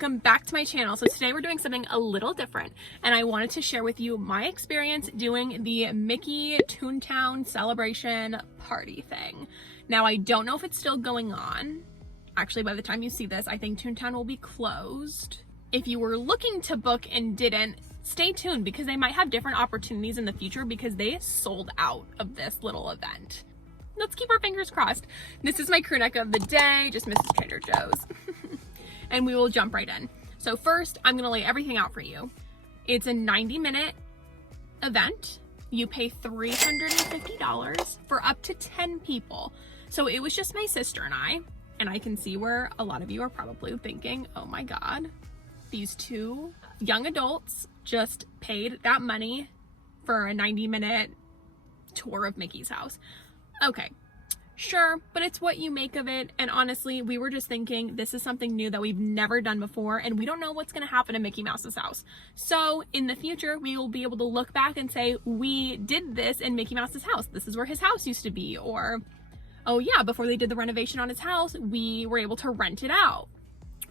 welcome back to my channel. So today we're doing something a little different, and I wanted to share with you my experience doing the Mickey Toontown celebration party thing. Now, I don't know if it's still going on. Actually, by the time you see this, I think Toontown will be closed. If you were looking to book and didn't, stay tuned because they might have different opportunities in the future because they sold out of this little event. Let's keep our fingers crossed. This is my crew neck of the day, just Mrs. Trader Joe's. And we will jump right in. So first, I'm gonna lay everything out for you. It's a 90-minute event. You pay $350 for up to 10 people. So it was just my sister and I can see where a lot of you are probably thinking, oh my God, these two young adults just paid that money for a 90-minute tour of Mickey's house. Okay, sure, but it's what you make of it. And honestly, we were just thinking this is something new that we've never done before, and we don't know what's going to happen in Mickey Mouse's house. So in the future, we will be able to look back and say, we did this in Mickey Mouse's house. This is where his house used to be. Or, oh yeah, before they did the renovation on his house, we were able to rent it out.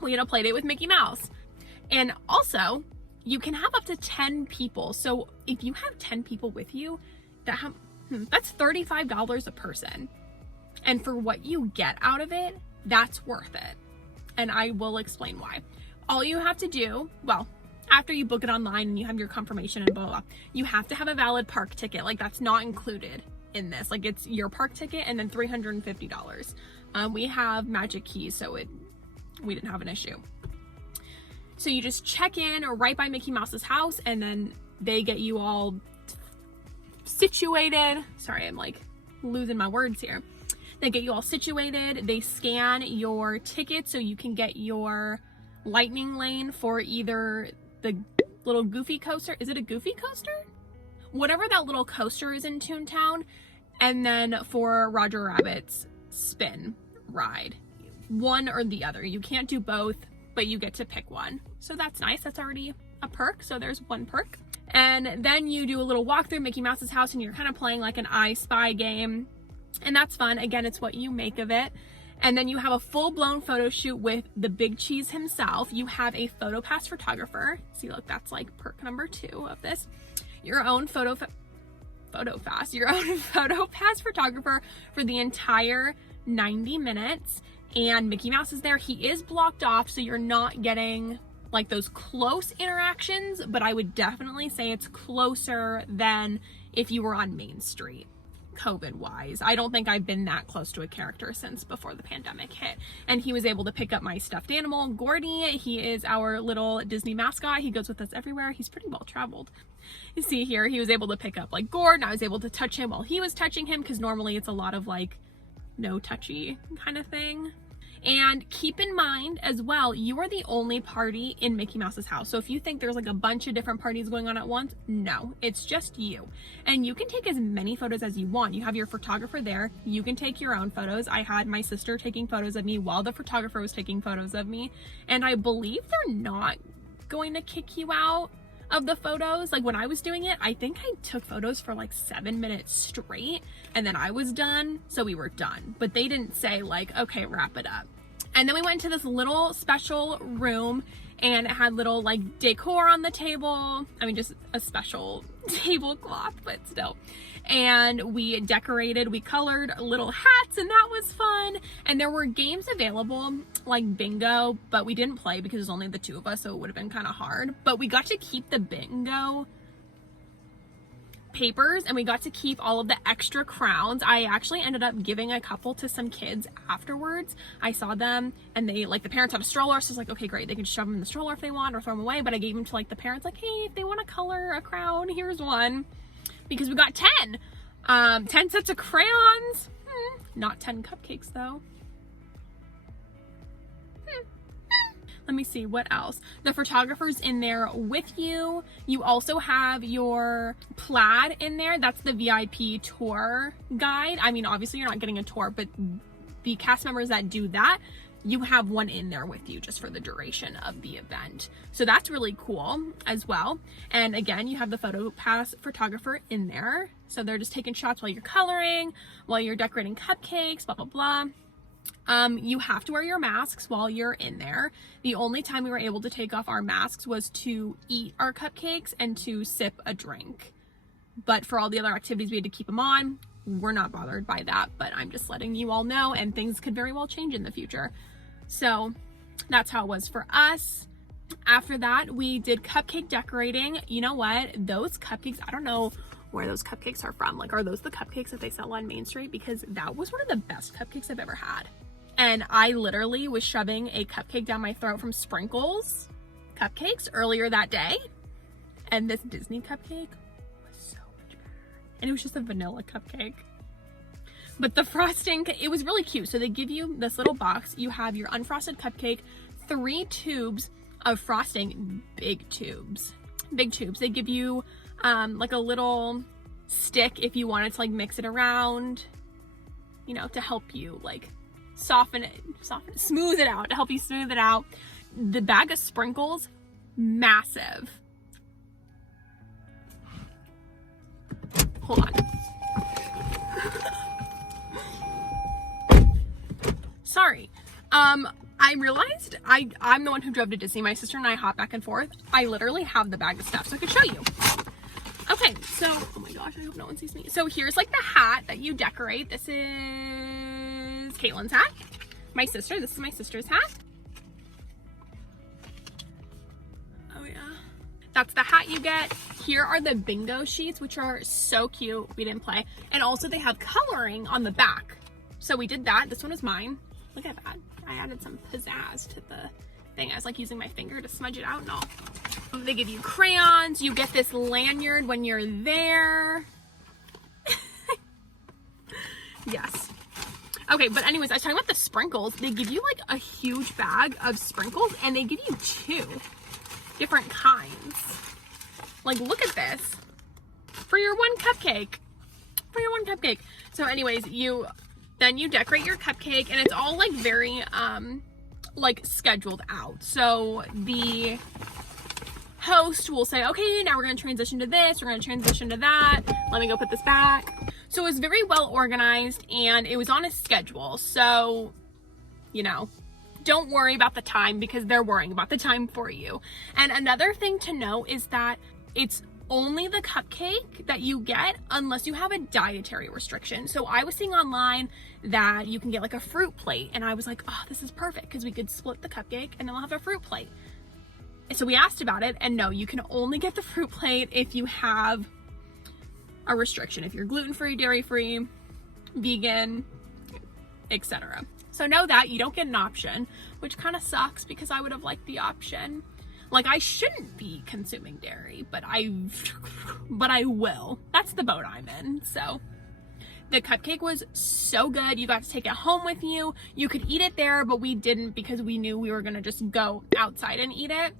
We had a play date with Mickey Mouse. And also, you can have up to 10 people. So if you have 10 people with you, that's $35 a person. And for what you get out of it, that's worth it. And I will explain why. All you have to do, well, after you book it online and you have your confirmation and blah, blah, blah, you have to have a valid park ticket. Like, that's not included in this. Like, it's your park ticket and then $350. We have magic keys, so we didn't have an issue. So you just check in right by Mickey Mouse's house, and then they get you all situated. Sorry, I'm like losing my words here. They get you all situated. They scan your ticket so you can get your lightning lane for either the little Goofy coaster. Is it a Goofy coaster? Whatever that little coaster is in Toontown. And then for Roger Rabbit's spin ride. One or the other. You can't do both, but you get to pick one. So that's nice. That's already a perk. So there's one perk. And then you do a little walk through Mickey Mouse's house and you're kind of playing like an I Spy game. And that's fun. Again, it's what you make of it. And then you have a full-blown photo shoot with the Big Cheese himself. You have a photo pass photographer. See, look, that's like perk number 2 of this. Your own photo pass photographer for the entire 90 minutes. And Mickey Mouse is there. He is blocked off, so you're not getting like those close interactions, but I would definitely say it's closer than if you were on Main Street. COVID wise, I don't think I've been that close to a character since before the pandemic hit. And he was able to pick up my stuffed animal, Gordy. He is our little Disney mascot. He goes with us everywhere. He's pretty well traveled. You see here, he was able to pick up like Gord, and I was able to touch him while he was touching him, because normally it's a lot of like no touchy kind of thing. And keep in mind as well, you are the only party in Mickey Mouse's house. So if you think there's like a bunch of different parties going on at once, no, it's just you. And you can take as many photos as you want. You have your photographer there. You can take your own photos. I had my sister taking photos of me while the photographer was taking photos of me. And I believe they're not going to kick you out of the photos. Like when I was doing it, I think I took photos for like 7 minutes straight and then I was done. So we were done, but they didn't say like, okay, wrap it up. And then we went to this little special room and it had little like decor on the table. I mean, just a special tablecloth, but still. And we decorated, we colored little hats, and that was fun. And there were games available like bingo, but we didn't play because it was only the 2 of us, so it would have been kind of hard. But we got to keep the bingo papers and we got to keep all of the extra crowns. I actually ended up giving a couple to some kids afterwards. I saw them and they like, the parents had a stroller, so I was like, okay, great, they can shove them in the stroller if they want or throw them away. But I gave them to like the parents, like, hey, if they want to color a crown, here's one. Because we got 10 sets of crayons. Not 10 cupcakes though. Let me see what else. The photographer's in there with you. You also have your plaid in there. That's the VIP tour guide. I mean, obviously you're not getting a tour, but the cast members that do that, you have one in there with you just for the duration of the event. So that's really cool as well. And again, you have the photo pass photographer in there. So they're just taking shots while you're coloring, while you're decorating cupcakes, blah, blah, blah. You have to wear your masks while you're in there. The only time we were able to take off our masks was to eat our cupcakes and to sip a drink. But for all the other activities, we had to keep them on. We're not bothered by that, but I'm just letting you all know, and things could very well change in the future. So that's how it was for us. After that, we did cupcake decorating. You know what? Those cupcakes, I don't know where those cupcakes are from. Like, are those the cupcakes that they sell on Main Street? Because that was one of the best cupcakes I've ever had. And I literally was shoving a cupcake down my throat from Sprinkles Cupcakes earlier that day. And this Disney cupcake was so much better. And it was just a vanilla cupcake. But the frosting, it was really cute. So they give you this little box. You have your unfrosted cupcake, 3 tubes of frosting, big tubes. They give you like a little stick if you wanted to like mix it around, you know, to help you like smooth it out, to help you smooth it out. The bag of Sprinkles, massive. Hold on. Sorry. I realized I'm the one who drove to Disney. My sister and I hop back and forth. I literally have the bag of stuff, so I could show you. Okay, so, oh my gosh, I hope no one sees me. So here's like the hat that you decorate. This is Caitlin's hat. This is my sister's hat. Oh yeah. That's the hat you get. Here are the bingo sheets, which are so cute. We didn't play. And also they have coloring on the back. So we did that. This one is mine. Look at that. I added some pizzazz to the thing. I was like using my finger to smudge it out and all. They give you crayons. You get this lanyard when you're there. Yes. Okay, but anyways, I was talking about the Sprinkles. They give you like a huge bag of Sprinkles, and they give you 2 different kinds. Like, look at this. For your one cupcake. So anyways, then you decorate your cupcake, and it's all like very like scheduled out. So the host will say, okay, now we're going to transition to this, we're going to transition to that, let me go put this back. So it was very well organized, and it was on a schedule. So, you know, don't worry about the time, because they're worrying about the time for you. And another thing to know is that it's only the cupcake that you get unless you have a dietary restriction. So I was seeing online that you can get like a fruit plate, and I was like, oh, this is perfect, because we could split the cupcake and then we'll have a fruit plate. So we asked about it, and no, you can only get the fruit plate if you have a restriction, if you're gluten-free, dairy-free, vegan, etc. So know that you don't get an option, which kind of sucks, because I would have liked the option. Like, I shouldn't be consuming dairy, but I will. That's the boat I'm in. So the cupcake was so good. You got to take it home with you. You could eat it there, but we didn't, because we knew we were going to just go outside and eat it.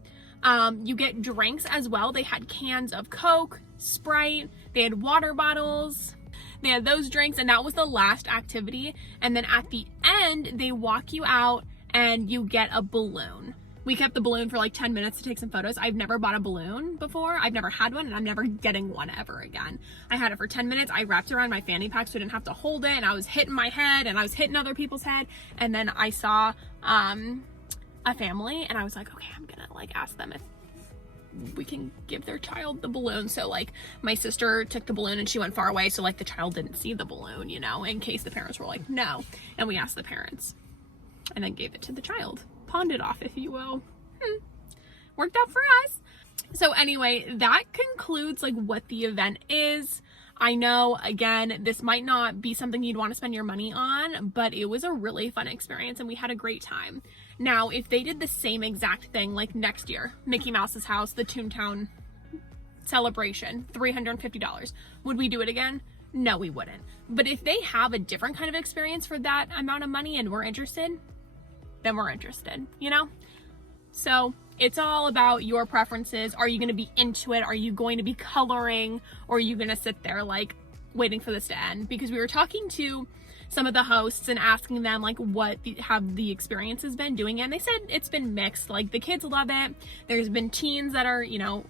You get drinks as well. They had cans of Coke, Sprite, they had water bottles. They had those drinks, and that was the last activity. And then at the end, they walk you out and you get a balloon. We kept the balloon for like 10 minutes to take some photos. I've never bought a balloon before. I've never had one, and I'm never getting one ever again. I had it for 10 minutes. I wrapped it around my fanny pack so I didn't have to hold it, and I was hitting my head, and I was hitting other people's head. And then I saw a family, and I was like, okay, I'm gonna like ask them if we can give their child the balloon. So like my sister took the balloon and she went far away, so like the child didn't see the balloon, you know, in case the parents were like, no. And we asked the parents and then gave it to the child. Pawned it off, if you will. Worked out for us. So anyway, that concludes like what the event is. I know, again, this might not be something you'd want to spend your money on, but it was a really fun experience and we had a great time. Now, if they did the same exact thing like next year, Mickey Mouse's house, the Toontown celebration, $350, would we do it again? No, we wouldn't. But if they have a different kind of experience for that amount of money and we're interested, then we're interested, you know? So it's all about your preferences. Are you going to be into it? Are you going to be coloring? Or are you going to sit there like waiting for this to end? Because we were talking to some of the hosts and asking them like what have the experiences been doing it, and they said it's been mixed. Like the kids love it. There's been teens that are, you know,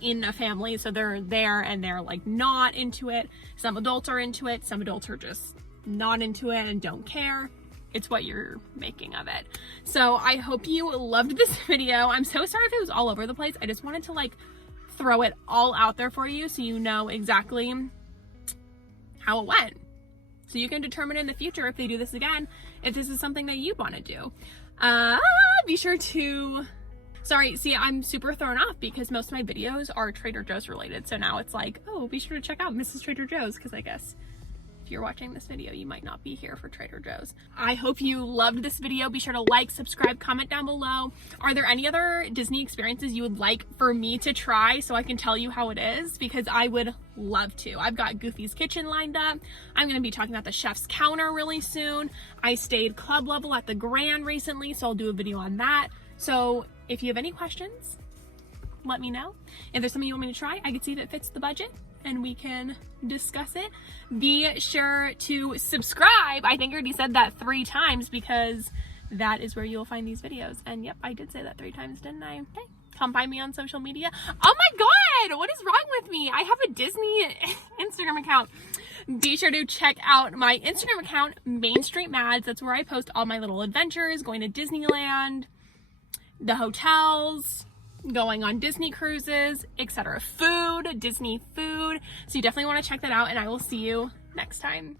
in a family, so they're there and they're like not into it. Some adults are into it. Some adults are just not into it and don't care. it's what you're making of it. So I hope you loved this video. I'm so sorry if it was all over the place. I just wanted to like throw it all out there for you so you know exactly how it went. So you can determine in the future if they do this again, if this is something that you'd want to do. Be sure to, sorry, see, I'm super thrown off because most of my videos are Trader Joe's related. So now it's like, oh, be sure to check out Mrs. Trader Joe's, because I guess if you're watching this video, you might not be here for Trader Joe's. I hope you loved this video. Be sure to like, subscribe, comment down below. Are there any other Disney experiences you would like for me to try so I can tell you how it is? Because I would love to. I've got Goofy's Kitchen lined up. I'm going to be talking about the Chef's Counter really soon. I stayed club level at the Grand recently, so I'll do a video on that. So if you have any questions, let me know. If there's something you want me to try, I can see if it fits the budget and we can discuss it. Be sure to subscribe. I think I already said that 3 times because that is where you'll find these videos. And yep, I did say that 3 times, didn't I? Okay. Come find me on social media. Oh my God, what is wrong with me? I have a Disney Instagram account. Be sure to check out my Instagram account, Main Street Mads. That's where I post all my little adventures, going to Disneyland, the hotels, going on Disney cruises, etc. Food, Disney food. So you definitely want to check that out, and I will see you next time.